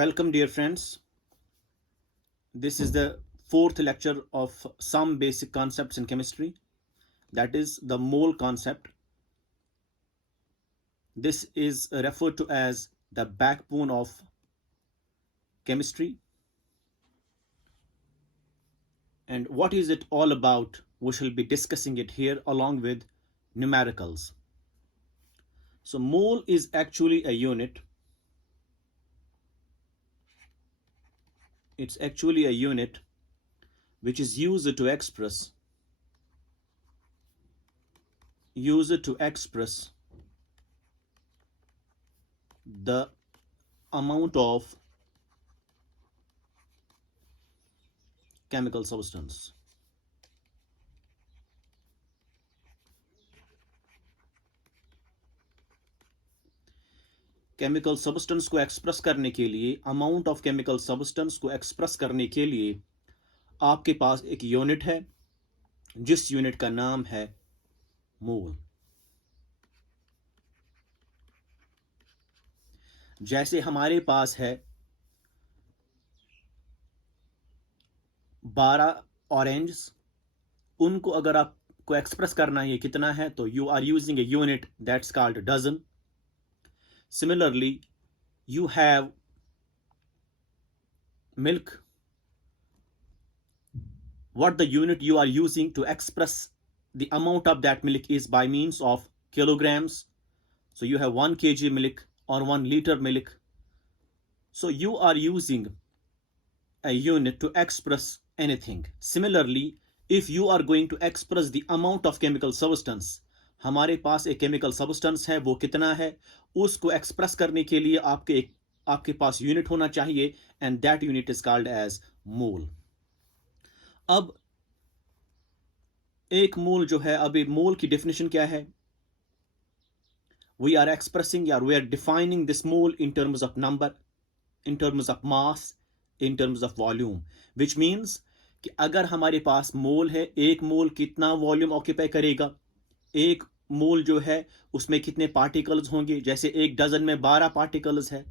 Welcome, dear friends. This is the fourth lecture of some basic concepts in chemistry, that is the mole concept. This is referred to as the backbone of chemistry. And what is it all about? We shall be discussing it here along with numericals. So mole is actually a unit. It's actually a unit which is used to express the amount of chemical substance. Chemical substance को express करने के लिए, amount of chemical substance को express करने के लिए आपके पास एक यूनिट है जिस यूनिट का नाम है मोल. जैसे हमारे पास है 12 ऑरेंज, उनको अगर आपको एक्सप्रेस करना है कितना है तो you are using a unit that's called dozen. Similarly, you have milk. What the unit you are using to express the amount of that milk is by means of kilograms. So you have 1 kg milk or 1 liter milk. So you are using a unit to express anything. Similarly, if you are going to express the amount of chemical substance, हमारे पास एक chemical substance है, वो कितना है, उसको express करने के लिए आपके पास यूनिट होना चाहिए and that unit is called as mole. अब एक मोल जो है, अब मोल की डेफिनेशन क्या है? वी आर एक्सप्रेसिंग या we are defining this mole in terms of number, in terms of mass, in terms of volume, which means कि अगर हमारे पास मोल है, एक मोल कितना वॉल्यूम ऑक्यूपाई करेगा, एक मोल जो है उसमें कितने पार्टिकल्स होंगे, जैसे एक डजन में 12 पार्टिकल्स है.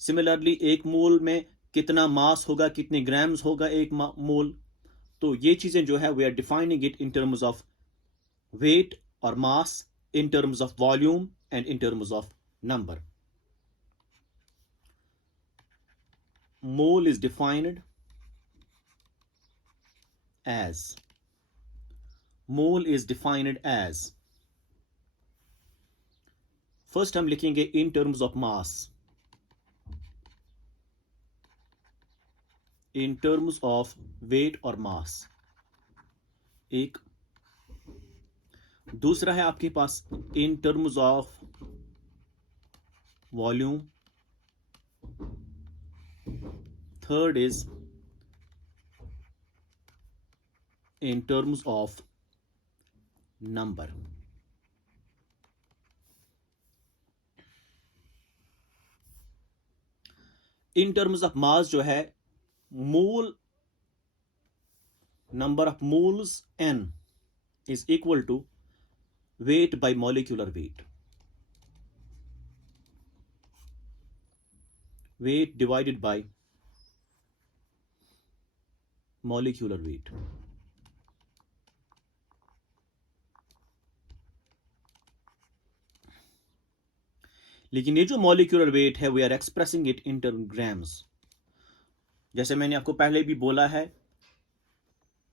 सिमिलरली एक मोल में कितना मास होगा, कितने ग्राम्स होगा एक मोल. तो ये चीजें जो है we are defining it in terms of weight और mass, in terms of volume and in terms of number. Mole is defined as first हम लिखेंगे in terms of mass, in terms of weight और mass एक. दूसरा है आपके पास in terms of volume. Third is in terms of number. In terms of mass जो है, mole number of moles n is equal to weight by molecular weight. Weight divided by molecular weight. लेकिन ये जो molecular weight है we are expressing it in term grams. जैसे मैंने आपको पहले भी बोला है,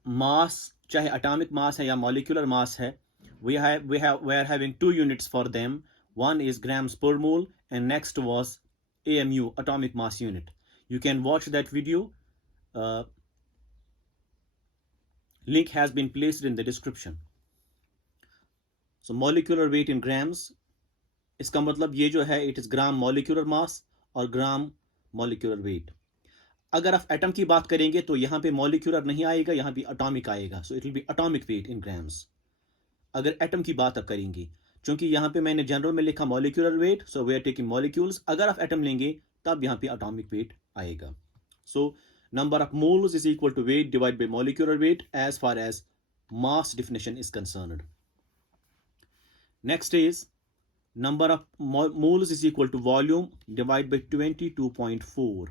मास चाहे एटॉमिक मास है या मॉलिक्यूलर मास है, we are having two units for them. One is grams per mole and next was AMU, atomic mass unit. You can watch that video. Link has been placed in the description. So molecular weight in grams, इसका मतलब ये जो है it is gram molecular मास और ग्राम molecular wait. अगर आप atom की बात करेंगे तो यहां पे मॉलिक्यूलर नहीं आएगा, यहां पे एटॉमिक आएगा. So it will be atomic weight in grams अगर एटम की बात आप करेंगे. क्योंकि यहां पे मैंने जनरल में लिखा molecular weight, so we are taking molecules. अगर आप एटम लेंगे तब यहां पे एटॉमिक वेट आएगा. So number of moles is equal to weight divide by molecular weight as far as mass definition is concerned. Next is number of moles is equal to volume divided by 22.4.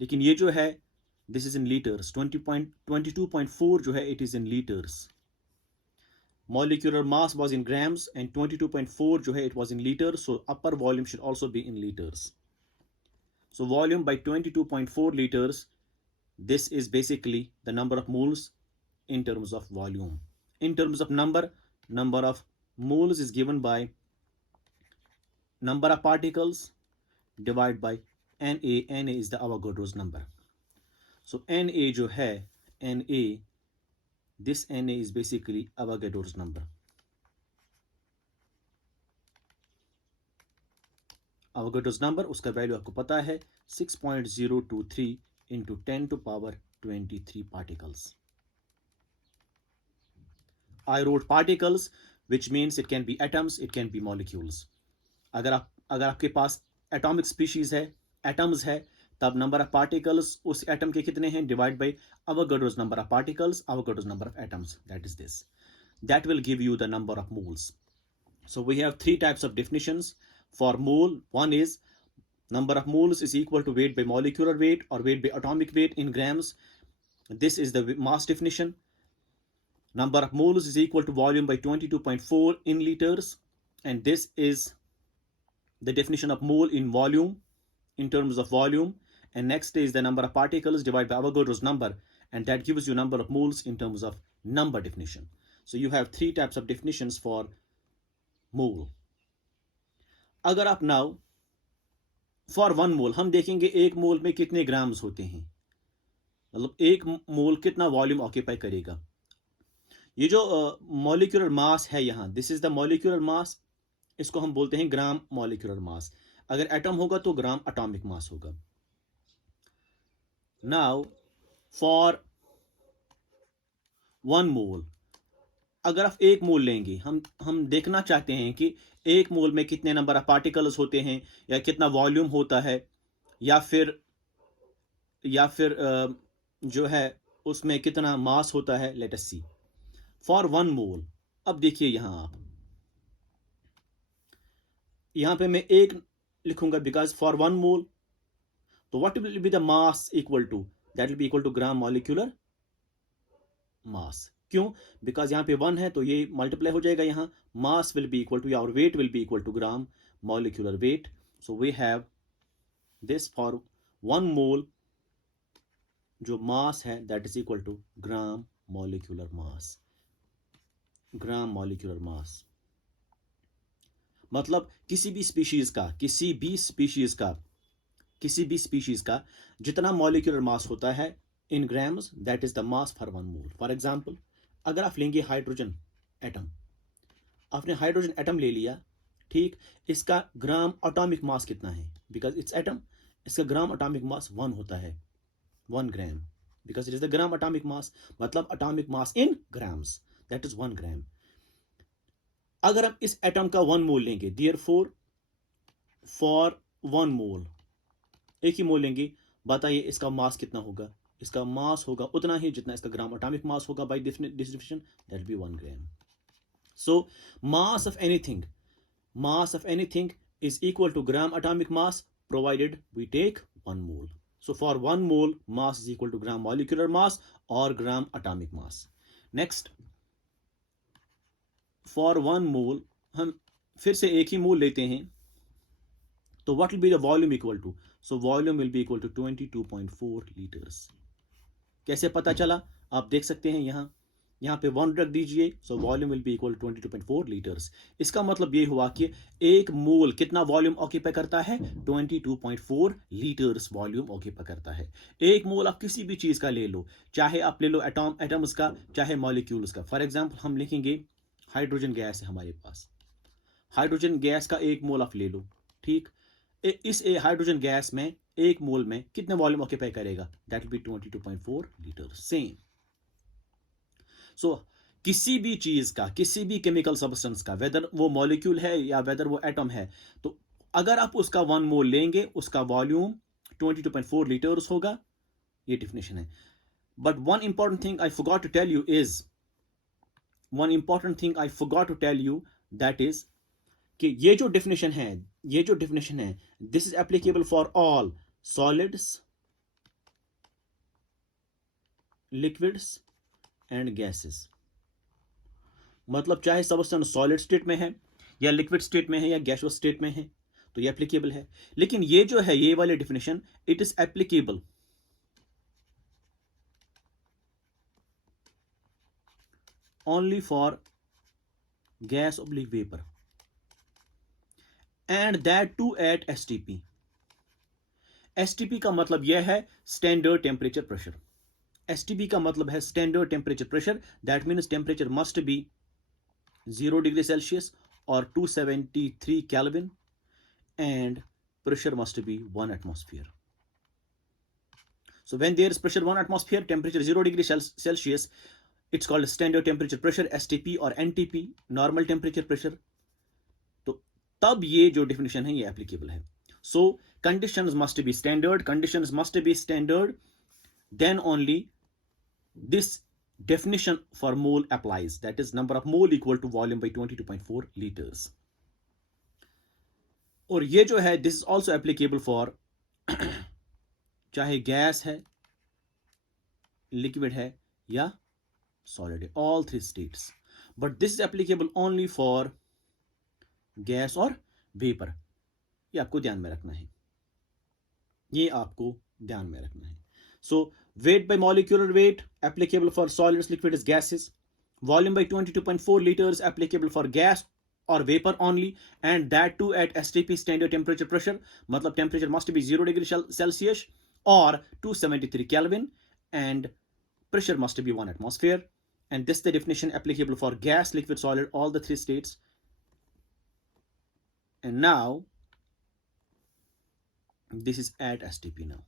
लेकिन ये जो है this is in liters, 22.4 जो है it is in liters. Molecular mass was in grams and 22.4 जो है it was in liters, so upper volume should also be in liters. So volume by 22.4 liters, this is basically the number of moles in terms of volume. In terms of number of moles is given by number of particles divided by Na. Na is the Avogadro's number. So Na जो है Na, this Na is basically Avogadro's number. Avogadro's number, उसका value आपको पता है 6.023 into 10 to power 23 particles. I wrote particles, which means it can be atoms, it can be molecules. अगर आपके पास atomic species है, atoms है, तब number of particles उस atom के कितने हैं divided by Avogadro's number of particles, Avogadro's number of atoms. That is this. That will give you the number of moles. So we have three types of definitions for mole. One is number of moles is equal to weight by molecular weight or weight by atomic weight in grams. This is the mass definition. Number of moles is equal to volume by 22.4 in liters, and this is the definition of mole in volume, in terms of volume. And next is the number of particles divided by Avogadro's number, and that gives you number of moles in terms of number definition. So you have three types of definitions for mole. अगर आप now for 1 मोल हम देखेंगे एक mole में कितने grams होते हैं, मतलब एक मोल कितना वॉल्यूम ऑक्यूपाई करेगा. ये जो मॉलिक्यूलर मास है यहाँ, this is the molecular mass, इसको हम बोलते हैं ग्राम मॉलिक्यूलर मास. अगर एटम होगा तो ग्राम एटॉमिक मास होगा. नाउ फॉर 1 मोल, अगर आप एक मोल लेंगे, हम देखना चाहते हैं कि एक मोल में कितने नंबर ऑफ पार्टिकल्स होते हैं, या कितना वॉल्यूम होता है, या फिर जो है उसमें कितना मास होता है. लेट अस सी फॉर 1 मोल. अब देखिए यहां पे मैं एक लिखूंगा बिकॉज फॉर 1 मोल, तो what will be the mass equal to, that will be equal to gram molecular mass. क्यों? बिकॉज यहाँ पे 1 है तो ये मल्टीप्लाई हो जाएगा. यहाँ mass will be equal to, या weight will be equal to gram molecular weight. So we have this for 1 mole जो मास है that is equal to gram molecular mass. Gram molecular mass मतलब किसी भी species का जितना molecular mass होता है इन grams, that is the mass for 1 mole. For example, अगर आप लेंगे हाइड्रोजन एटम, आपने हाइड्रोजन एटम ले लिया, ठीक, इसका ग्राम एटॉमिक मास कितना है, बिकॉज इट्स एटम, इसका ग्राम एटॉमिक मास 1 होता है, 1 gram, because it is the gram atomic mass, मतलब atomic mass in grams, that is 1 gram. अगर हम इस एटम का 1 मोल लेंगे, देयरफॉर फॉर 1 मोल, एक ही मोल लेंगे, बताइए इसका मास कितना होगा. इसका मास होगा उतना ही जितना इसका ग्राम एटॉमिक मास होगा. By this definition that will be 1 gram. So mass of anything is equal to gram atomic mass provided we take 1 mole. So for 1 mole, mass is equal to gram molecular mass or gram atomic mass. Next, for 1 mole हम फिर से एक ही मोल लेते हैं, तो what will be the volume equal to? So volume will be equal to 22.4 liters. कैसे पता चला? आप देख सकते हैं यहाँ पे 1 रख दीजिए. So volume will be equal to 22.4 litres. इसका मतलब ये हुआ कि एक मोल कितना वॉल्यूम ऑक्यूपाई करता है, 22.4 लीटर्स वॉल्यूम ऑक्यूपाई करता है. एक मोल आप किसी भी चीज का ले लो, चाहे आप ले लो एटम्स का, चाहे मॉलिक्यूल्स का. फॉर एग्जांपल हम लिखेंगे हाइड्रोजन गैस है हमारे पास, हाइड्रोजन गैस का एक मोल आप ले लो, ठीक. इस हाइड्रोजन गैस में एक मोल में कितने वॉल्यूम ऑक्यूपाई करेगा, that will be 22.4 litre. Same. So किसी भी चीज का, किसी भी केमिकल सब्सटेंस का, वेदर वो मॉलिक्यूल है या वेदर वो एटम है, तो अगर आप उसका 1 मोल लेंगे, उसका वॉल्यूम 22.4 लीटर्स होगा. ये डेफिनेशन है. But one important thing I forgot to tell you that is कि ये जो डेफिनेशन है this is applicable for all solids, liquids and gases. मतलब चाहे सब्सटेंस सॉलिड स्टेट में है या लिक्विड स्टेट में है या गैसियस स्टेट में है तो ये एप्लीकेबल है। लेकिन ये जो है ये वाली definition it is applicable only for gas oblique vapour and that too at STP. STP का मतलब यह है स्टैंडर्ड टेम्परेचर प्रेशर। एसटीपी का मतलब है standard temperature pressure, that means temperature must be 0 degree Celsius और 273 Kelvin and pressure must be 1 atmosphere. So when there is pressure 1 atmosphere, temperature 0 degree Celsius, it's called standard temperature pressure, STP or NTP, normal temperature pressure. तो तब ये जो definition है ये applicable है. So conditions must be standard, then only this definition for mole applies, that is number of mole equal to volume by 22.4 liters. और ये जो है this is also applicable for चाहे गैस है, लिक्विड है या सॉलिड है, all three states, but this is applicable only for gas और वेपर। ये आपको ध्यान में रखना है, ये आपको ध्यान में रखना है। So weight by molecular weight applicable for solids, liquids, gases. Volume by 22.4 liters applicable for gas or vapor only, and that too at STP standard temperature pressure, matlab temperature must be 0 degree Celsius or 273 Kelvin and pressure must be 1 atmosphere, and this the definition applicable for gas, liquid, solid, all the three states. And now this is at STP. Now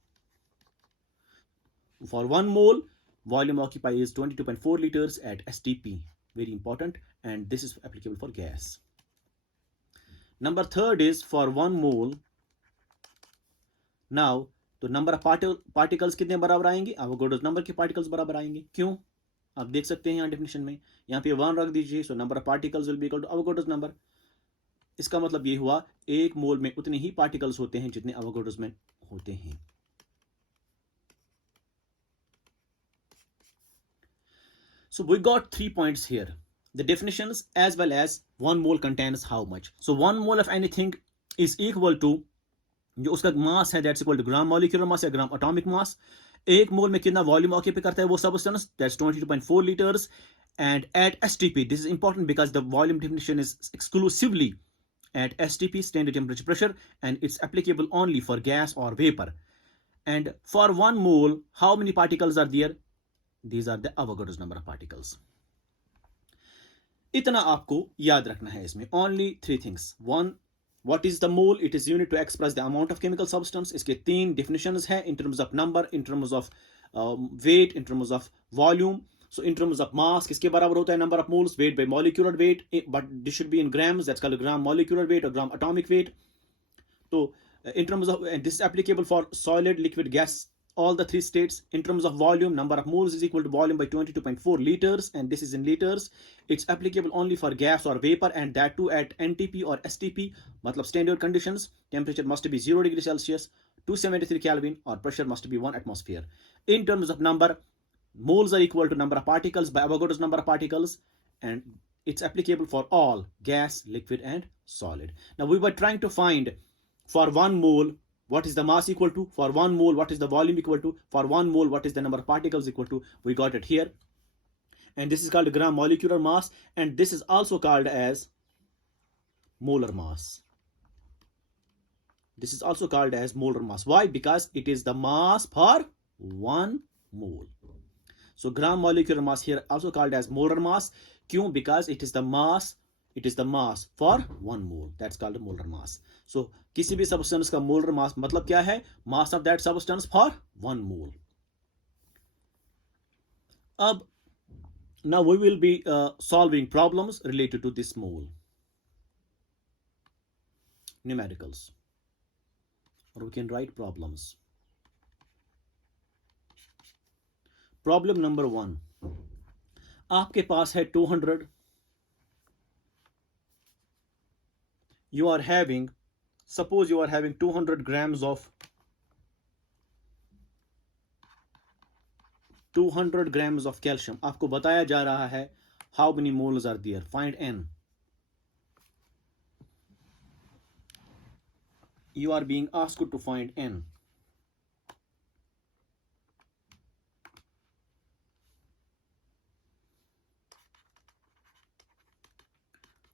for 1 mole volume occupied is 22.4 liters at STP, very important, and this is applicable for gas. Number third is for 1 mole. Now तो number of particles कितने बराबर आएंगे? Avogadro number के particles बराबर आएंगे। क्यों? आप देख सकते हैं यहाँ डेफिनेशन में, यहाँ पे 1 रख दीजिए, so number of particles will be equal to Avogadro number. इसका मतलब ये हुआ एक मोल में उतने ही पार्टिकल्स होते हैं जितने एवोगाड्रो में होते हैं। So we got 3 points here, the definitions as well as 1 mole contains how much. So 1 mole of anything is equal to जो उसका मास है that's equal to gram molecular mass या ग्राम एटॉमिक मास। एक mole में कितना volume occupy करता है वो substance, that's 22.4 liters, and at STP this is important because the volume definition is exclusively at STP standard temperature pressure and it's applicable only for gas or vapor. And for 1 mole how many particles are there? These are the Avogadro's number of particles. इतना आपको याद रखना है इसमें, only 3 things. 1, what is the mole? It is unit to express the amount of chemical substance. इसके 3 definitions है in terms of number, in terms of weight, in terms of volume. So in terms of mass किसके बराबर होता है number of moles? Weight by molecular weight, but this should be in grams, that's called gram molecular weight or gram atomic weight. So in terms of, and this is applicable for solid, liquid, gas, all the 3 states. In terms of volume, number of moles is equal to volume by 22.4 liters, and this is in liters. It's applicable only for gas or vapor, and that too at NTP or STP, matlab standard conditions. Temperature must be 0 degree Celsius, 273 Kelvin, or pressure must be 1 atmosphere. In terms of number, moles are equal to number of particles by Avogadro's number of particles, and it's applicable for all gas, liquid, and solid. Now we were trying to find for 1 mole what is the mass equal to, for 1 mole what is the volume equal to, for 1 mole what is the number of particles equal to. We got it here, and this is called gram molecular mass, and this is also called as molar mass. This is also called as molar mass. Why? Because it is the mass per 1 mole. So gram molecular mass here also called as molar mass. Kyun? Because it is the mass for 1 mole, that's called molar mass. So किसी भी substance का molar mass मतलब क्या है? Mass of that substance for 1 mole. अब now we will be solving problems related to this mole, numericals, or we can write problems. Problem number 1, आपके पास है 200 you are having, suppose you are having 200 grams of 200 grams of calcium. आपको बताया जा रहा है how many moles are there, find n. You are being asked to find n.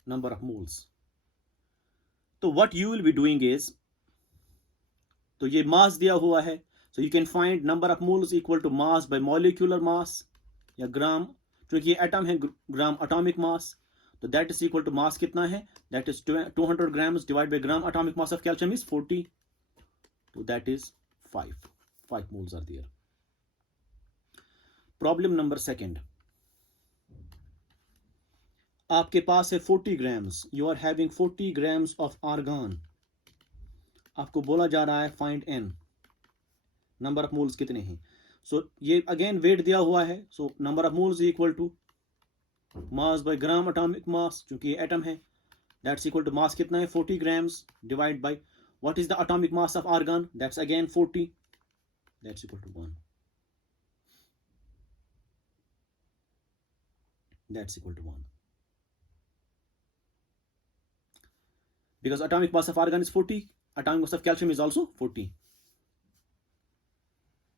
Number of moles. तो what you will be doing is, तो ये मास दिया हुआ है, so you can find number of moles equal to mass by molecular mass या ग्राम, क्योंकि ये atom है, ग्राम एटॉमिक मास, तो that is equal to mass कितना है, that is 200 grams divided by gram atomic mass of calcium is 40, so that is 5 moles are there. Problem number second, आपके पास है 40 grams, you are having 40 grams of argon. आपको बोला जा रहा है find n, number of moles कितने हैं. सो ये अगेन वेट दिया हुआ है, so number of moles equal to mass by gram atomic mass, क्योंकि ये एटम है, दैट्स इक्वल टू मास कितना है 40 grams divide by what is the atomic mass of argon, that's again 40, that's equal to 1, that's equal to 1, because atomic mass of argon is 40, atomic mass of calcium is also 40,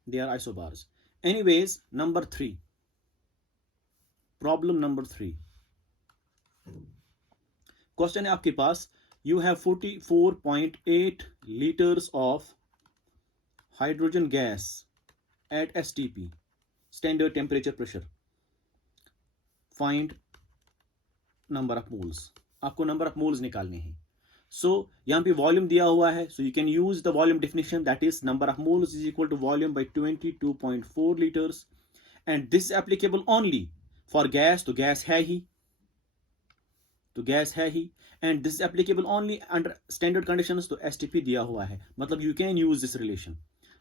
they are isobars. Anyways, number 3, problem number 3, question है आपके पास, you have 44.8 liters of hydrogen gas at STP, standard temperature pressure, find number of moles. आपको number of moles निकालने हैं. So यहाँ पे volume दिया हुआ है, so you can use the volume definition, that is number of moles is equal to volume by 22.4 liters, and this is applicable only for gas, तो gas है ही, and this is applicable only under standard conditions, तो STP दिया हुआ है, मतलब you can use this relation.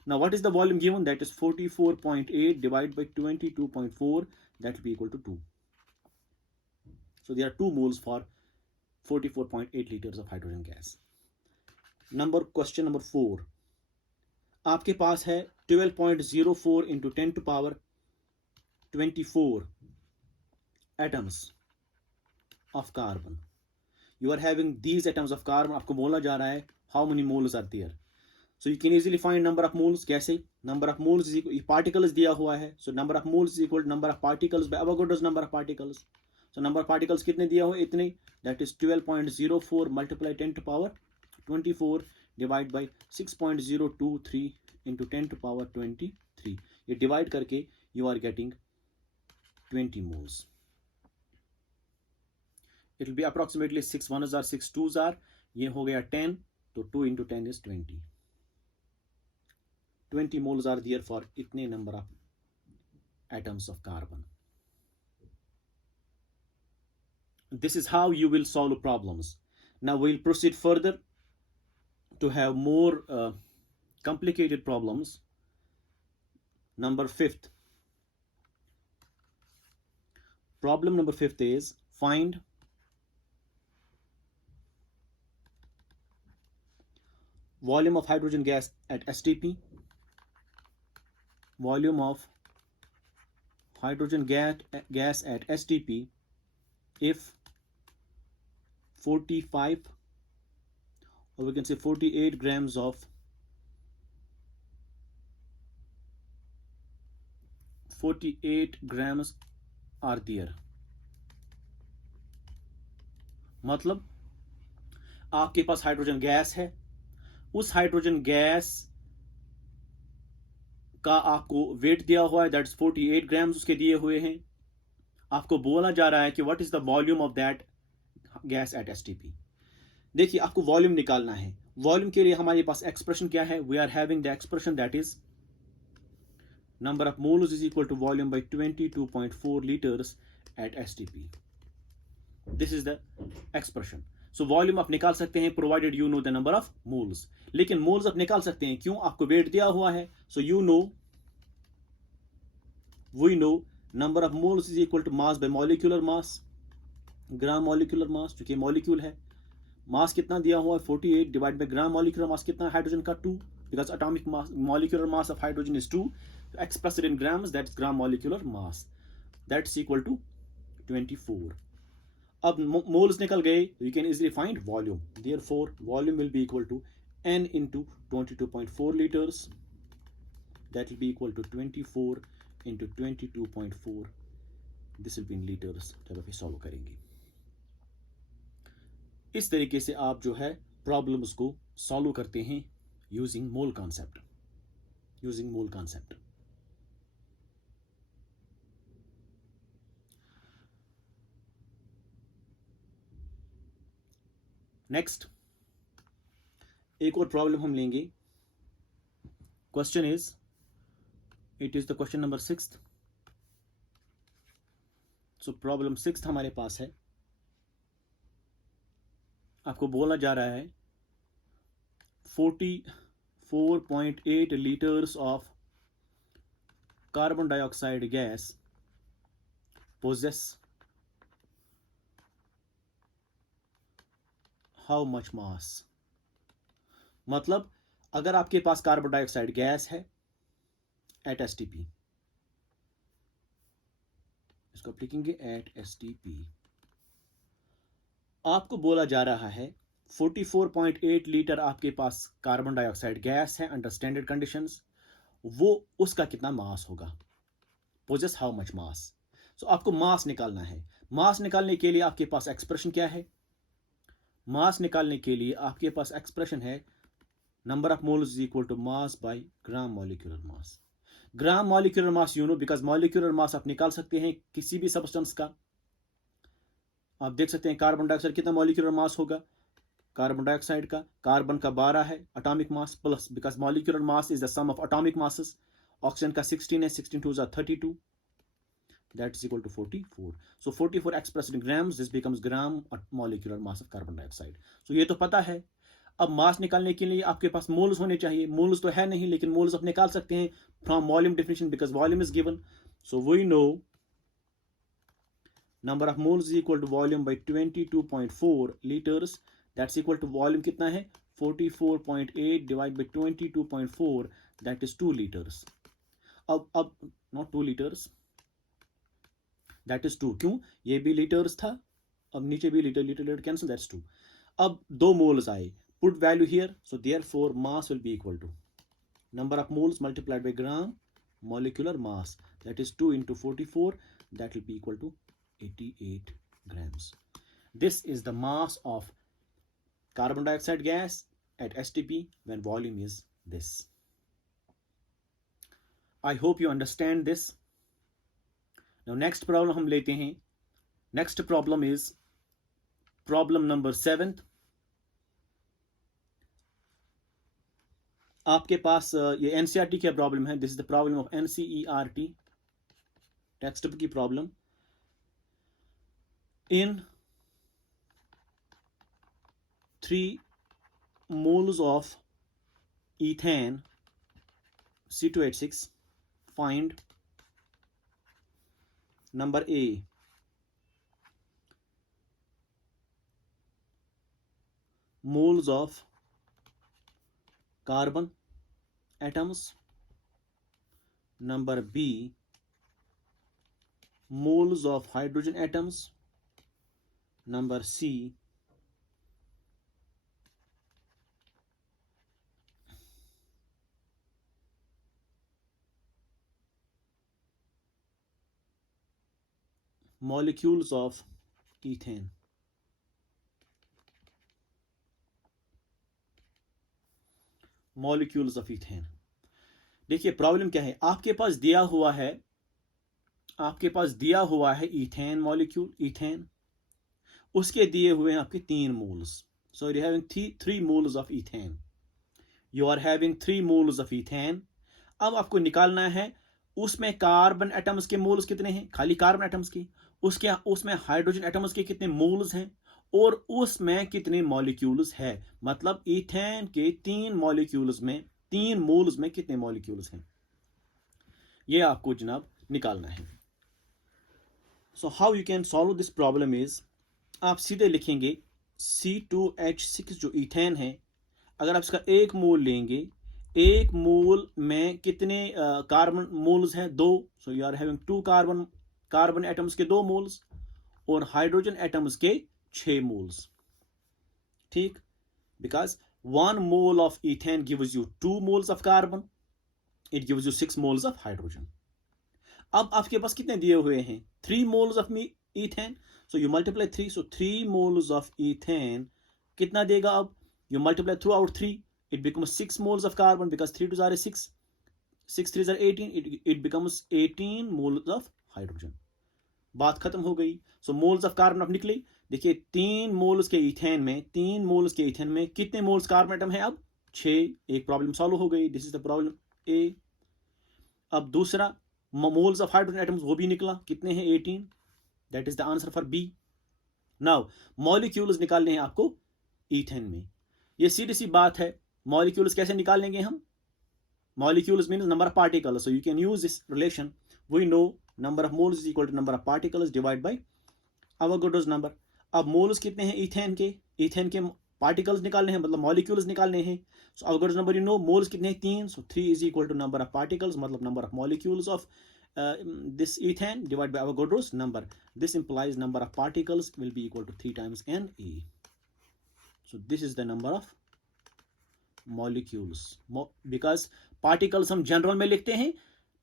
Now what is the volume given, that is 44.8 divided by 22.4, that will be equal to 2. So there are 2 moles for 44.8 liters of hydrogen gas. Question number 4, आपके पास है 12.04 into 10 to power 24 atoms of carbon. You are having these atoms of carbon, आपको बोला जा रहा है how many moles are there. So you can easily find number of moles. कैसे, number of moles is equal, particles दिया हुआ है, so number of moles is equal to number of particles by Avogadro's number of particles. So number of particles कितने दिया हुआ, इतने, that is 12.04 multiply 10 to power 24 divided by 6.023 into 10 to power 23, ये divide करके you are getting 20 moles. It will be approximately 6 1s are 6 2s are, ये हो गया 10, तो 2 into 10 is 20. 20 moles are there for itne number of atoms of carbon. This is how you will solve problems. Now we'll proceed further to have more complicated problems. Number 5th. Problem number 5th is find volume of hydrogen gas at STP. Volume of hydrogen gas at STP if 45, or we can say 48 grams of 48 grams are there. मतलब आपके पास hydrogen gas है, उस hydrogen gas का आपको wait दिया हुआ है, that's 48 grams उसके दिए हुए हैं. आपको बोला जा रहा है कि what is the volume of that gas at STP. देखिए आपको वॉल्यूम निकालना है. वॉल्यूम के लिए हमारे पास एक्सप्रेशन क्या है, we are having the expression that is number of moles is equal to volume by 22.4 liters at STP. This is the expression. So volume आप निकाल सकते हैं provided you know the number of moles. लेकिन moles आप निकाल सकते हैं क्यों, आपको वेट दिया हुआ है. So you know, we know number of moles is equal to mass by molecular mass, gram molecular mass, क्योंकि molecule है, मास कितना दिया हुआ है 48 डिवाइड बाय ग्राम मॉलिक्यूलर मास कितना है हाइड्रोजन का 2 because atomic mass molecular mass of hydrogen is 2 expressed in grams that's gram molecular mass that's equal to 24 अब moles निकल गए you can easily find volume therefore volume will be equal to n into 22.4 liters that will be equal to 24 into 22.4 this will be in liters जब आप solve करेंगे इस तरीके से आप जो है प्रॉब्लम्स को सॉल्व करते हैं using mole concept next एक और प्रॉब्लम हम लेंगे question is it is the question number 6 so problem 6 हमारे पास है आपको बोला जा रहा है 44.8 liters of carbon dioxide gas possess how much mass मतलब अगर आपके पास कार्बन डाइऑक्साइड गैस है एट एसटीपी इसको आप लिखेंगे एट एसटीपी आपको बोला जा रहा है 44.8 लीटर आपके पास कार्बन डाइऑक्साइड गैस है अंडर स्टैंडर्ड कंडीशंस वो उसका कितना मास होगा पोजेस हाउ मच मास सो आपको मास निकालना है मास निकालने के लिए आपके पास एक्सप्रेशन क्या है मास निकालने के लिए आपके पास एक्सप्रेशन है number of moles is equal to mass by gram molecular mass gram molecular mass you know because molecular mass आप निकाल सकते हैं किसी भी सब्सटेंस का आप देख सकते हैं कार्बन डाइऑक्साइड कितना मॉलिक्यूलर मास होगा कार्बन डाइऑक्साइड का कार्बन का 12 है atomic mass plus because molecular mass is the sum of atomic masses oxygen का 16 है 16 2 are 32 that is equal to 44 so 44 expressed in grams this becomes gram molecular mass of carbon dioxide so ये तो पता है अब मास निकालने के लिए आपके पास मोल्स होने चाहिए मोल्स तो है नहीं लेकिन मोल्स आप निकाल सकते हैं from volume definition because volume is given so we know number of moles is equal to volume by 22.4 litres that's equal to volume कितना है 44.8 divide by 22.4 that is 2 litres अब नॉट 2 लीटर्स दैट इज 2 क्यों ये भी litres था अब नीचे भी लीटर कैंसिल दैट्स 2 अब 2 मोल्स आए put value here so therefore mass will be equal to number of moles multiplied by gram molecular mass that is 2 into 44 that will be equal to 88 grams this is the mass of carbon dioxide gas at STP when volume is this I hope you understand this now next problem हम लेते हैं next problem is problem number 7 आपके पास ये NCERT क्या problem है this is the problem of NCERT text book की problem in 3 moles of ethane C2H6 find number A moles of carbon atoms number B moles of hydrogen atoms number C molecules of ethane molecules of ethane देखिए problem क्या है आपके पास दिया हुआ है ethane molecule ethane उसके दिए हुए हैं आपके 3 moles so you having 3 moles of ethane you are having 3 moles of ethane अब आपको निकालना है उसमें कार्बन एटम्स के मोल्स कितने हैं खाली कार्बन एटम्स की उसमें हाइड्रोजन एटम्स के कितने मोल्स हैं और उसमें कितने मॉलिक्यूल्स है मतलब ईथेन के 3 मॉलिक्यूल्स में 3 मोल्स में कितने मॉलिक्यूल्स हैं ये आपको जनाब निकालना है so how you can solve this problem is आप सीधे लिखेंगे C2H6 जो ईथेन है, अगर आप इसका एक मोल लेंगे, एक मोल में कितने कार्बन मोल्स हैं? 2. So you are having 2 carbon atoms के 2 मोल्स और हाइड्रोजन एटम्स के 6 मोल्स. ठीक, because 1 mole of ethane gives you 2 moles of carbon, it gives you 6 moles of hydrogen. अब आपके पास कितने दिए हुए हैं? 3 moles of ethane, so you multiply 3, so 3 moles of ethane कितना देगा? अब you multiply throughout 3, it becomes 6 moles of carbon, because 3 2s are 6, 6 3s are 18, it becomes 18 moles of hydrogen. बात खत्म हो गई. सो मोल्स ऑफ कार्बन अब निकले. देखिए 3 मोल्स के ईथेन में कितने मोल्स कार्बन एटम है? अब 6. एक प्रॉब्लम सॉल्व हो गई. दिस इज द प्रॉब्लम ए. अब दूसरा मोल्स ऑफ हाइड्रोजन एटम्स वो भी निकला. कितने हैं? 18. That is the answer for B. Now molecules निकालने हैं आपको ईथेन में. ये सीधी सी बात है. मॉलिक्यूल्स कैसे निकालेंगे हम? Molecules means number of particles. So you can use this relation. We know number of moles is equal to number of particles divided by Avogadro's number. अब मोल्स कितने हैं ईथेन के? ईथेन के पार्टिकल्स निकालने हैं, मतलब मॉलिक्यूल्स निकालने हैं. सो Avogadro's number, you know, moles कितने हैं? 3. सो 3 is equal to number of particles, मतलब number of molecules of this ethane divided by Avogadro's number. This implies number of particles will be equal to 3 times Na. So this is the number of molecules, because particles हम general में लिखते हैं.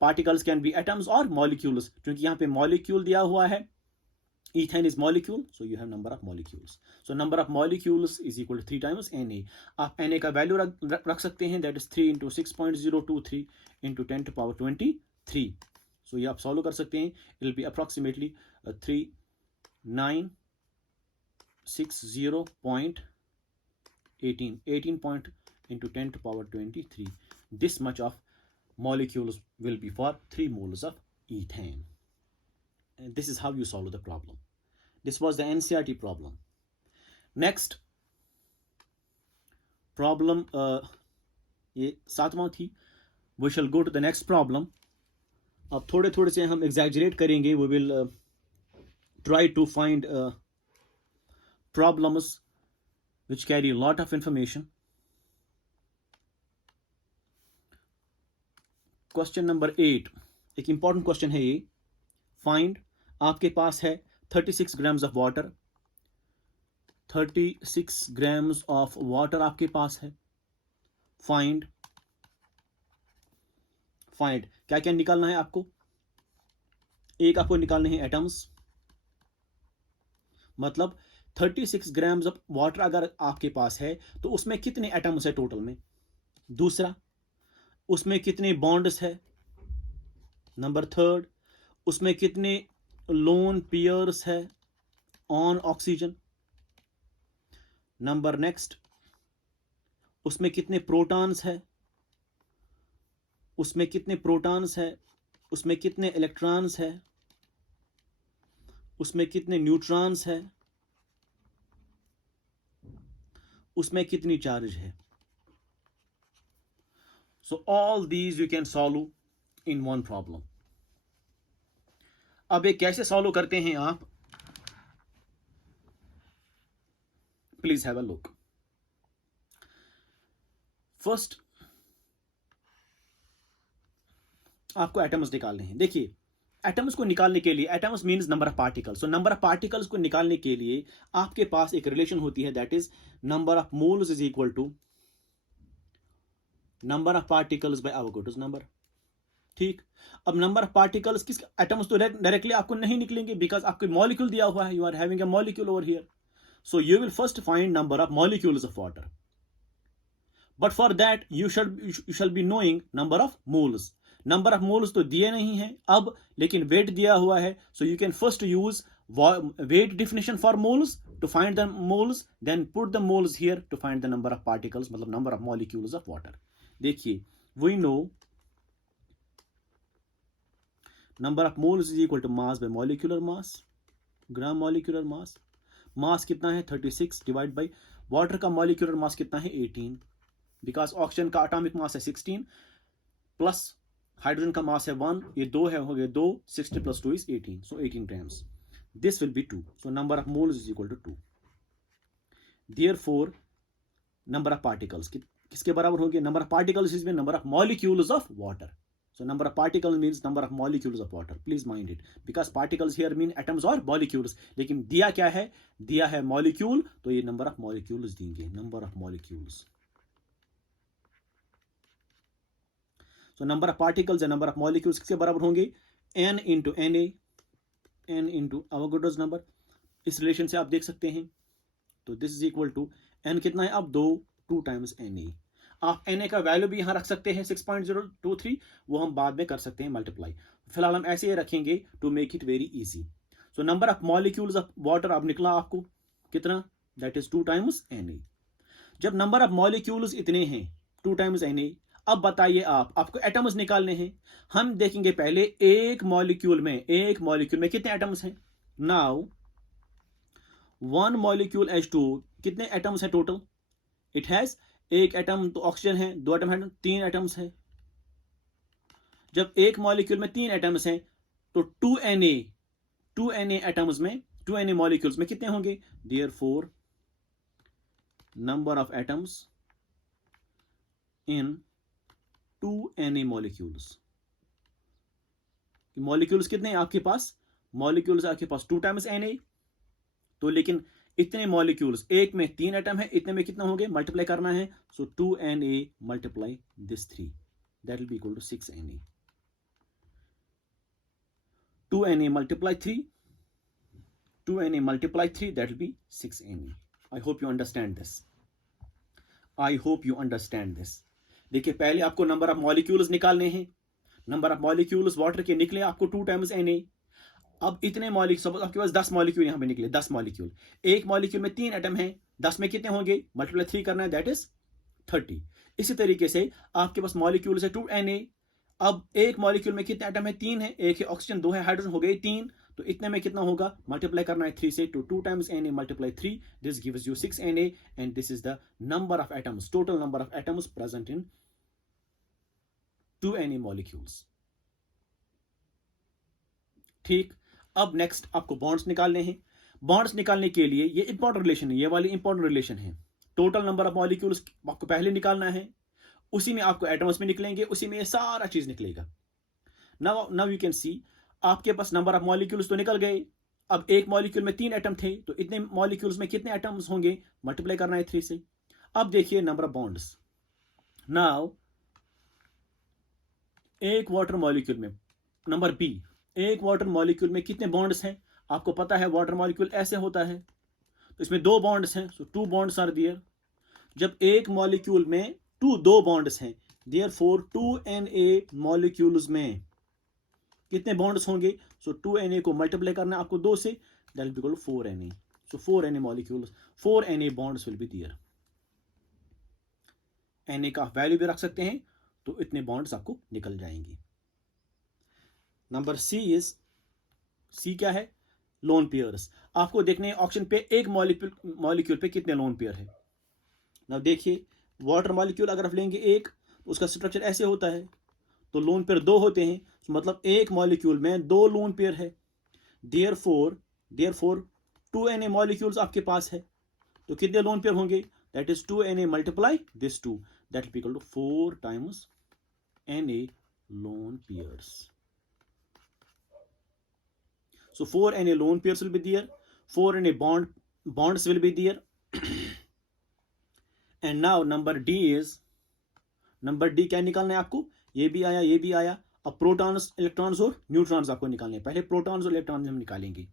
Particles can be atoms or molecules. क्योंकि यहाँ पे molecule दिया हुआ है. Ethane is molecule, so you have number of molecules. So number of molecules is equal to 3 times Na. आप Na का वैल्यू रख सकते हैं. That is 3 into 6.023 into 10 to power 23. So ये आप सॉल्व कर सकते हैं. It will be approximately 3960.18. 18 point into 10 to power 23. This much of molecules will be for 3 moles of ethane. And this is how you solve the problem. This was the NCERT problem. Next problem, ये 7वां थी. We shall go to the next problem. अब थोड़े थोड़े से हम exaggerate करेंगे. We will try to find problems which carry a lot of information. Question number 8 एक important question है ये. फाइंड, आपके पास है 36 grams of water. 36 grams of water आपके पास है. फाइंड क्या क्या निकालना है आपको? एक आपको निकालने हैं एटम्स, मतलब 36 ग्राम्स ऑफ वाटर अगर आपके पास है तो उसमें कितने एटम्स है टोटल में. दूसरा, उसमें कितने बॉन्ड्स है. नंबर 3, उसमें कितने लोन पेयर्स है ऑन ऑक्सीजन. नंबर नेक्स्ट, उसमें कितने प्रोटॉन्स है. उसमें कितने प्रोटॉन्स है. उसमें कितने इलेक्ट्रॉन्स है. उसमें कितने न्यूट्रॉन्स है. उसमें कितनी चार्ज है. So all these you can solve in one problem. अब ये कैसे सॉल्व करते हैं आप? Please have a look. First आपको एटम्स निकालने हैं. देखिए एटम्स को निकालने के लिए, atoms means number of particles. So number of particles को निकालने के लिए आपके पास एक रिलेशन होती है, that is number of moles is equal to number of particles by Avogadro's number. ठीक, अब नंबर ऑफ पार्टिकल्स किस एटम्स तो डायरेक्टली आपको नहीं निकलेंगे, बिकॉज आपको मॉलिक्यूल दिया हुआ है. You are having a molecule over here. So you will first find number of molecules of water. But for that you shall be knowing number of moles. Number of moles तो दिए नहीं है अब, लेकिन wait दिया हुआ है. सो you can first use weight definition for moles to find the moles, then put the moles here to find the number of particles, मतलब number of molecules of water. देखिए we know number of moles is equal to mass by molecular mass, gram molecular mass. मास कितना है? 36 divide by water का molecular mass कितना है? 18. Because oxygen का atomic mass है 16 plus hydrogen का मास है 1, ये 2 है, हो गए 2. 60 plus 2 is 18, so 18 grams. This will be 2. So number of moles is equal to 2. Therefore number of particles किसके बराबर होंगे? Number of particles is number of molecules of water. So number of particles means number of molecules of water. Please mind it. Because particles here mean atoms or molecules. लेकिन दिया क्या है? दिया है molecule, तो ये number of molecules देंगे. Number of molecules. So number of particles and number of molecules किसके बराबर होंगे? n into Na, n into Avogadro's number. इस रिलेशन से आप देख सकते हैं. तो this is equal to n कितना है? अब 2 times Na. आप Na का वैल्यू भी यहां रख सकते हैं 6.023, वो हम बाद में कर सकते हैं मल्टीप्लाई. फिलहाल हम ऐसे ही रखेंगे to make it very easy. So number of molecules of water अब निकला आपको कितना? That is 2 times Na. जब नंबर ऑफ मॉलिक्यूल्स इतने हैं 2 times Na, अब बताइए आपको एटम्स निकालने हैं. हम देखेंगे पहले एक मॉलिक्यूल में कितने एटम्स हैं. नाउ 1 मॉलिक्यूल H2 कितने एटम्स हैं टोटल? इट हैज एक एटम तो ऑक्सीजन है, 2 एटम है, 3 एटम्स है. जब एक मॉलिक्यूल में 3 एटम्स हैं तो 2Na एटम्स में 2Na मॉलिक्यूल्स में कितने होंगे? Therefore number of atoms in 2Na molecules. Molecules कितने हैं आपके पास? मॉलिक्यूल्स आपके पास 2 times Na. तो लेकिन इतने मॉलिक्यूल्स, एक में 3 एटम है, इतने में कितना होंगे? मल्टीप्लाई करना है. सो 2Na multiply this 3, that will be equal to 6Na. 2Na multiply 3, 2Na multiply 3, that will be 6Na. I hope you understand this. I hope you understand this. देखिए पहले आपको नंबर ऑफ मॉलिक्यूल्स निकालने हैं. Number of molecules water के निकले आपको 2 times Na. अब इतने मॉलिक्यूल, सपोज आपके पास 10 मॉलिक्यूल यहां पे निकले, 10 मॉलिक्यूल. एक मॉलिक्यूल में 3 एटम है, 10 में कितने होंगे? मल्टीप्लाई 3 करना है, दैट इज 30. इसी तरीके से आपके पास मॉलिक्यूल है 2Na. अब एक मॉलिक्यूल में कितने एटम है? 3 है, एक है ऑक्सीजन, 2 है हाइड्रोजन, हो गए 3. तो इतने में कितना होगा? मल्टीप्लाई करना है 3 से. तो 2 times Na multiply 3, this gives you 6Na, and this is the number of atoms, total number of atoms present in 2Na molecules. ठीक. अब नेक्स्ट आपको बॉन्ड्स निकालने हैं. बॉन्ड्स निकालने के लिए ये इंपॉर्टेंट रिलेशन है, ये वाली इंपॉर्टेंट रिलेशन है. टोटल नंबर ऑफ मॉलिक्यूल्स आपको पहले निकालना है, उसी में आपको एटम्स में निकलेंगे, उसी में ये सारा चीज निकलेगा. नाउ यू कैन सी आपके पास नंबर ऑफ मॉलिक्यूल्स तो निकल गए. अब एक मॉलिक्यूल में 3 एटम थे, तो इतने मॉलिक्यूल्स में कितने एटम्स होंगे? मल्टीप्लाई करना है 3 से. अब देखिए नंबर ऑफ बॉन्ड्स. नाउ एक वाटर मॉलिक्यूल में, नंबर बी, एक वाटर मॉलिक्यूल में कितने बॉन्ड्स हैं? आपको पता है वाटर मॉलिक्यूल ऐसे होता है, तो इसमें 2 बॉन्ड्स हैं. सो 2 बॉन्ड्स आर देयर. जब एक मॉलिक्यूल में 2 बॉन्ड्स हैं, देयरफॉर 2Na मॉलिक्यूल्स में कितने बॉन्ड्स होंगे? सो 2Na को मल्टीप्लाई करना है आपको 2 से, that will be equal to 4Na. So 4Na molecules, 4Na bonds will be there. Na का वैल्यू भी रख सकते हैं, तो इतने बॉन्ड्स आपको निकल जाएंगे. नंबर सी क्या है? Lone pairs. आपको देखने हैं ऑप्शन पे एक मॉलिक्यूल पे कितने लोन पेयर है. ना देखिए वाटर मॉलिक्यूल अगर आप लेंगे एक, तो उसका स्ट्रक्चर ऐसे होता है, तो लोन पेयर 2 होते हैं. तो मतलब एक मॉलिक्यूल में 2 लोन पेयर है. देयरफॉर 2Na मॉलिक्यूल्स आपके पास है, तो कितने लोन पेयर होंगे? That is 2Na multiply this 2, that will be equal to 4 times Na lone pairs. So 4Na lone pairs will be there, 4Na bonds will be there. And now number D क्या निकालना है आपको? ये भी आया. अब protons, electrons और neutrons आपको निकालने हैं. पहले प्रोटॉन्स और इलेक्ट्रॉन्स हम निकालेंगे.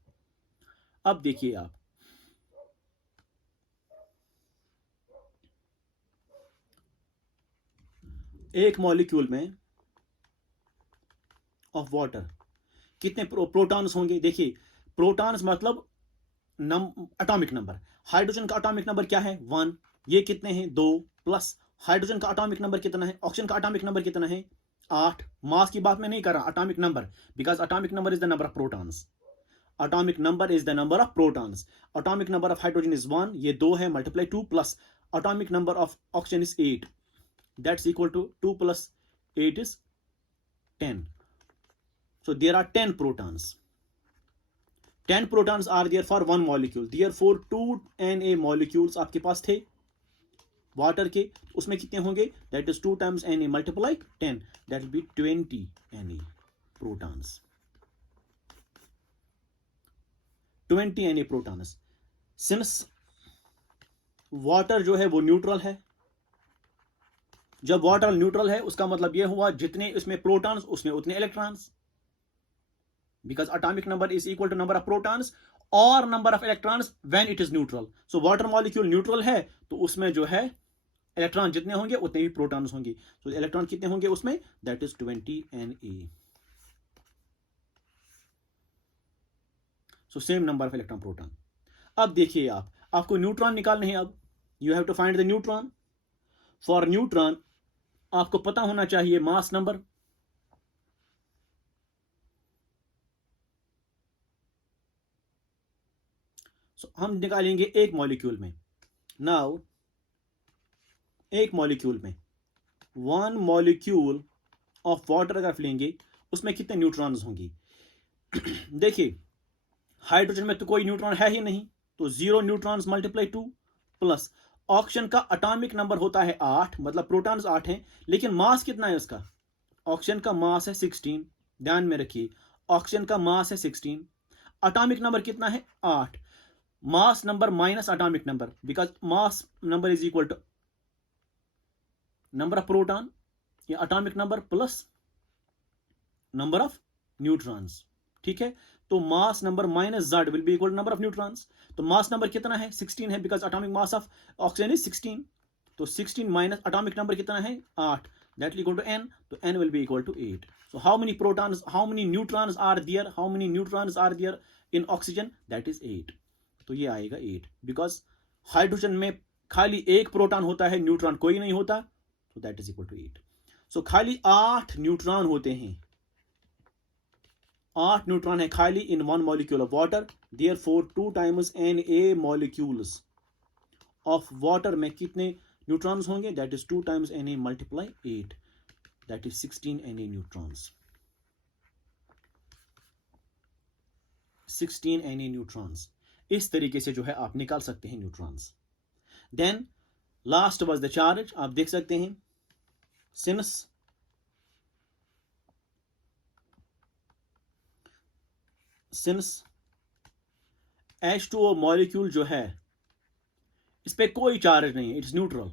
अब देखिए आप, एक मॉलिक्यूल में ऑफ वाटर कितने प्रोटॉन्स होंगे? देखिए प्रोटॉन्स मतलब एटॉमिक नंबर. हाइड्रोजन का एटॉमिक नंबर क्या है? 1. ये कितने हैं? 2. प्लस हाइड्रोजन का एटॉमिक नंबर कितना है? ऑक्सीजन का एटॉमिक नंबर कितना है? 8. मास की बात मैं नहीं कर रहा, atomic number, because atomic number is the number of protons. Atomic number is the number of protons. Atomic number of hydrogen is 1, ये 2 है, multiply 2, plus atomic number of oxygen is 8, that's equal to 2 plus 8 is 10. So there are 10 protons. 10 protons are there for one molecule, therefore 2 Na molecules आपके पास थे water के, उसमें कितने होंगे, that is 2 times Na multiply 10, that will B 20 Na protons, 20 Na protons. Since water जो है वो न्यूट्रल है, जब वाटर न्यूट्रल है उसका मतलब यह हुआ जितने इसमें प्रोटॉन्स उसमें उतने electrons, because atomic number is equal to number of protons और number of electrons when it is neutral. So water molecule neutral है तो उसमें जो है इलेक्ट्रॉन जितने होंगे उतने ही प्रोटॉन्स होंगे। तो इलेक्ट्रॉन कितने होंगे उसमें, that is 20 Na। So same number of electron proton. अब देखिए आपको न्यूट्रॉन निकालने हैं। अब you have to find the neutron. For neutron आपको पता होना चाहिए मास नंबर। हम निकालेंगे एक मॉलिक्यूल में। नाउ एक मॉलिक्यूल में 1 मॉलिक्यूल ऑफ वाटर अगर लेंगे उसमें कितने न्यूट्रॉन्स होंगे। देखिए हाइड्रोजन में तो कोई न्यूट्रॉन है ही नहीं, तो 0 न्यूट्रॉन्स मल्टीप्लाई 2 प्लस ऑक्सीजन का एटॉमिक नंबर होता है 8, मतलब प्रोटॉन्स 8 हैं, लेकिन मास कितना है उसका, ऑक्सीजन का मास है 16। ध्यान में रखिए ऑक्सीजन का मास है 16, एटॉमिक नंबर कितना है 8, mass number minus atomic number, because mass number is equal to number of proton या atomic number plus number of neutrons. ठीक है, तो mass number minus Z will be equal to number of neutrons. तो mass number कितना है 16 है, because atomic mass of oxygen is 16। तो 16 minus atomic number कितना है 8, that is equal to n, तो n will be equal to 8। So how many protons, how many neutrons are there, how many neutrons are there in oxygen, that is 8। तो ये आएगा 8, because hydrogen में खाली एक proton होता है, neutron कोई नहीं होता, तो that is equal to 8। So खाली 8 न्यूट्रॉन होते हैं, 8 न्यूट्रॉन है खाली in 1 molecule of water. Therefore 2 times Na molecules of water में कितने न्यूट्रॉन्स होंगे, that is 2 times Na multiply 8, that is 16 Na neutrons, 16 Na neutrons. इस तरीके से जो है आप निकाल सकते हैं neutrons. Then last was the charge. आप देख सकते हैं सिंस H2O मॉलिक्यूल जो है इस पे कोई चार्ज नहीं है, it's neutral,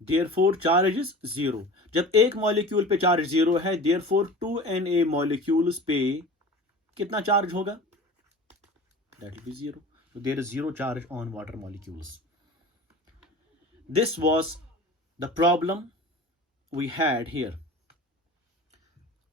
therefore charge is 0। जब एक मॉलिक्यूल पे चार्ज 0 है, देयरफॉर 2 Na मॉलिक्यूल्स पे कितना चार्ज होगा, that will B 0। So there is 0 charge on water molecules. This was the problem we had here.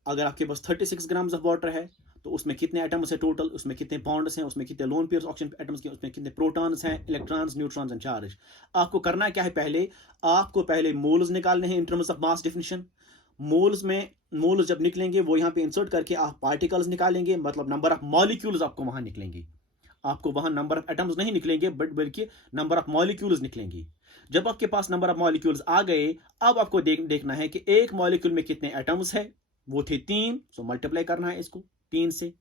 अगर आपके पास 36 ग्राम्स ऑफ वाटर है तो उसमें कितने एटम्स हैं टोटल, उसमें कितने बॉन्ड्स हैं, उसमें कितने लोन पेयर्स ऑक्सीजन एटम्स के, उसमें कितने प्रोटॉन्स हैं, इलेक्ट्रॉन्स, न्यूट्रॉन्स एंड चार्ज। आपको करना क्या है, आपको पहले मोल्स निकालने हैं इन terms of mass definition. Moles जब निकलेंगे वो यहाँ पे इंसर्ट करके आप पार्टिकल्स निकालेंगे, मतलब नंबर ऑफ मॉलिक्यूल्स आपको वहां निकलेंगे। आपको वहां नंबर ऑफ एटम्स नहीं निकलेंगे बल्कि नंबर ऑफ मॉलिक्यूल्स निकलेंगे। जब आपके पास नंबर ऑफ मॉलिक्यूल्स आ गए, अब आपको देखना है कि एक मॉलिक्यूल में कितने एटम्स है, वो थे 3, सो मल्टीप्लाई करना है इसको 3 से,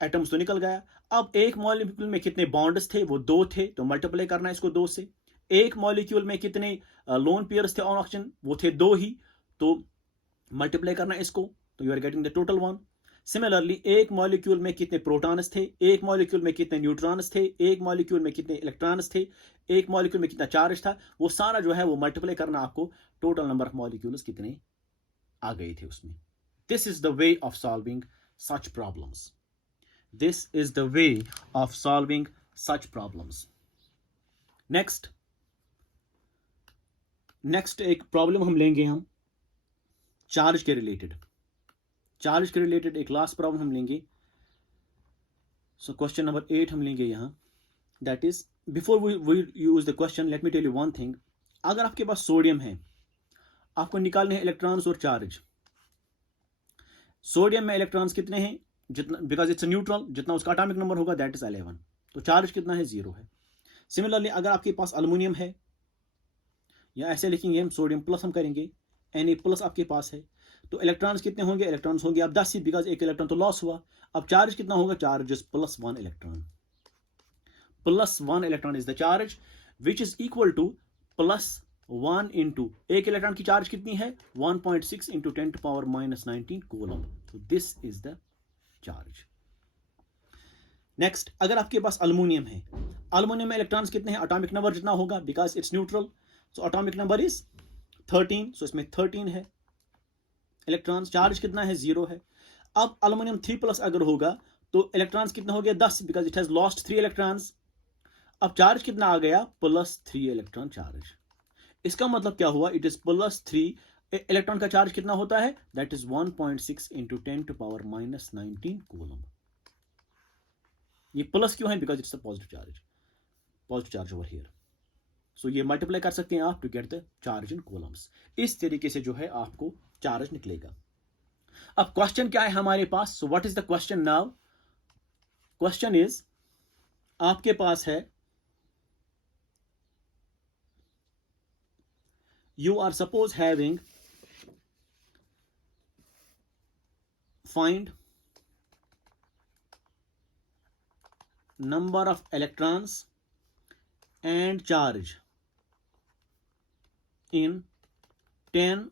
एटम्स तो निकल गया। अब एक मॉलिक्यूल में कितने बॉन्ड्स थे, वो 2 थे, तो मल्टीप्लाई करना है इसको 2 से। एक मॉलिक्यूल में कितने लोन पेयर्स थे ऑन ऑक्सीजन, वो थे 2 ही, तो मल्टीप्लाई करना है इसको, तो you are getting the total 1। Similarly एक मॉलिक्यूल में कितने प्रोटॉन्स थे, एक मॉलिक्यूल में कितने न्यूट्रॉन्स थे, एक मॉलिक्यूल में कितने इलेक्ट्रॉन्स थे, एक मॉलिक्यूल में कितना चार्ज था, वो सारा जो है वो मल्टीप्लाई करना आपको, टोटल नंबर ऑफ मॉलिक्यूल्स कितने आ गए थे उसमें। This is the way of solving such problems. This is the way of solving such problems. Next एक प्रॉब्लम हम लेंगे, हम चार्ज के रिलेटेड एक लास्ट प्रॉब्लम हम लेंगे। सो क्वेश्चन नंबर 8 हम लेंगे यहां। That is, before we use the question, let me tell you one thing. अगर आपके पास सोडियम है, आपको निकालने हैं इलेक्ट्रॉन्स और चार्ज। सोडियम में इलेक्ट्रॉन्स कितने हैं, जितना, बिकॉज इट्स न्यूट्रल, जितना उसका एटॉमिक नंबर होगा दैट इज 11, तो चार्ज कितना है 0 है। सिमिलरली अगर आपके पास अल्युमिनियम है, या ऐसे लिखेंगे हम सोडियम प्लस हम करेंगे Na प्लस आपके पास है, तो इलेक्ट्रॉन्स कितने होंगे, इलेक्ट्रॉन्स होंगे अब 10 ही, बिकॉज एक इलेक्ट्रॉन तो लॉस हुआ। अब चार्ज कितना होगा, charge is +1 electron, +1 electron is the charge which is equal to +1 into एक इलेक्ट्रॉन की चार्ज कितनी है 1.6 इंटू 10⁻⁻19 कूलम। तो this is the charge. Next, अगर आपके पास अल्युमिनियम है, अल्युमिनियम में इलेक्ट्रॉन्स कितने हैं, एटॉमिक नंबर जितना होगा, because it's neutral, so atomic number is 13, so इसमें 13 है इलेक्ट्रॉन्स। चार्ज कितना है, 0 है। अब अल्युमिनियम 3+ अगर होगा तो इलेक्ट्रॉन्स कितना हो गया 10, because it has lost 3 electrons. अब चार्ज कितना आ गया, +3 इलेक्ट्रॉन चार्ज। इसका मतलब क्या हुआ, इट इज +3 इलेक्ट्रॉन का चार्ज कितना होता है, दैट इज 1.6 इंटू 10⁻⁻19 कूलम। ये प्लस क्यों है, because it's a positive charge over here. So ये मल्टीप्लाई कर सकते हैं आप to get the charge in coulombs. इस तरीके से जो है आपको चार्ज निकलेगा। अब क्वेश्चन क्या है हमारे पास, so what is the question now, question is आपके पास है you are suppose having find number of electrons and charge in 10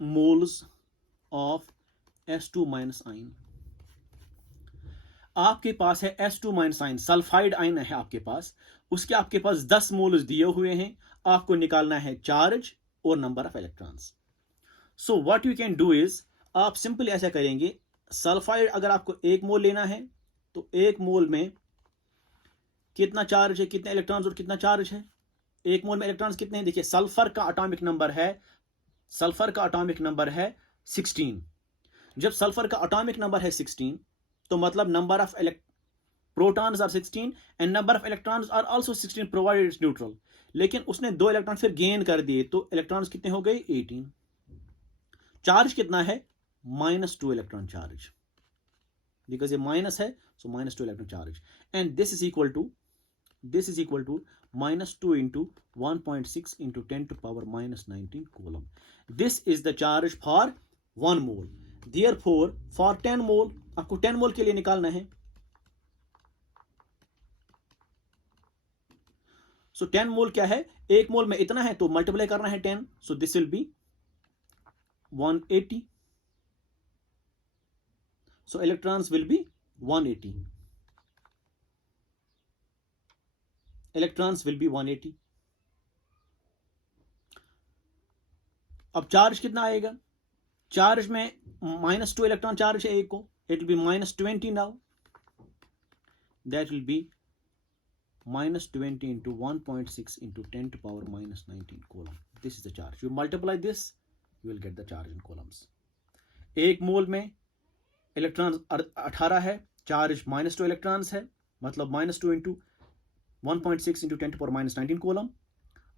moles of S2- ion। आपके पास है S2- आयन, सल्फाइड आयन है आपके पास, उसके आपके पास 10 मोल्स दिए हुए हैं, आपको निकालना है चार्ज और number of electrons. So what you can do is, आप सिंपल ऐसा करेंगे, सल्फाइड अगर आपको 1 मोल लेना है तो 1 मोल में कितना चार्ज है, कितने इलेक्ट्रॉन्स और कितना चार्ज है, 1 मोल में इलेक्ट्रॉन्स कितने हैं, देखिए सल्फर का एटॉमिक नंबर है 16। जब सल्फर का एटॉमिक नंबर है 16 तो मतलब number of protons are 16 and number of electrons are also 16 provided it's neutral. लेकिन उसने 2 इलेक्ट्रॉन फिर गेन कर दिए तो इलेक्ट्रॉन्स कितने हो गए 18। चार्ज कितना है, -2 इलेक्ट्रॉन चार्ज, बिकॉज ये माइनस है, so -2 electron charge. And this is equal to -2 into 1.6 into 10⁻⁻19 coulomb. This is the charge for 1 mole. Therefore, for 10 mole, आपको 10 मोल के लिए निकालना है, सो 10 मोल क्या है, 1 मोल में इतना है तो मल्टीप्लाई करना है 10, so this will be 180, so electrons will be 180, electrons will be 180। अब चार्ज कितना आएगा, चार्ज में -2 इलेक्ट्रॉन चार्ज है एक को, it will be -20 now, that will B -20 into 1.6 into 10⁻⁻19 coulomb. This is the charge. You multiply this, you will get the charge in coulombs. 1 मोल में electron 18 है, charge -2 electrons है, मतलब -2 इंटू 1.6 इंटू 10⁻⁻19 कूलम।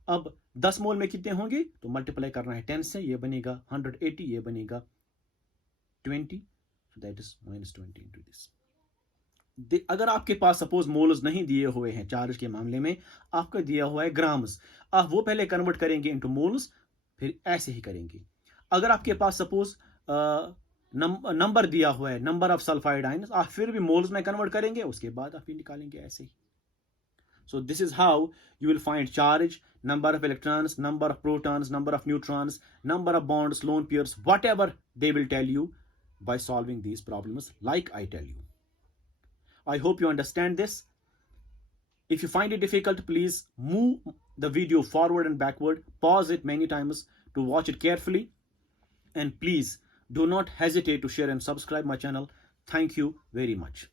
अब 10 मोल में कितने होंगे, तो मल्टीप्लाई करना है 10 से, ये बनेगा 180, ये बनेगा 20, so that is -20 into this। अगर आपके पास सपोज मोल्स नहीं दिए हुए हैं चार्ज के मामले में, आपको दिया हुआ है ग्राम्स, आप वो पहले कन्वर्ट करेंगे इनटू मोल्स, फिर ऐसे ही करेंगे। अगर आपके पास सपोज नंबर दिया हुआ है, नंबर ऑफ सल्फाइड आयंस, आप फिर भी मोल्स में कन्वर्ट करेंगे, उसके बाद आप ये निकालेंगे ऐसे ही। So this is how you will find charge, number of electrons, number of protons, number of neutrons, number of bonds, lone pairs, whatever they will tell you by solving these problems like I tell you. I hope you understand this. If you find it difficult, please move the video forward and backward, pause it many times to watch it carefully, and please do not hesitate to share and subscribe my channel. Thank you very much.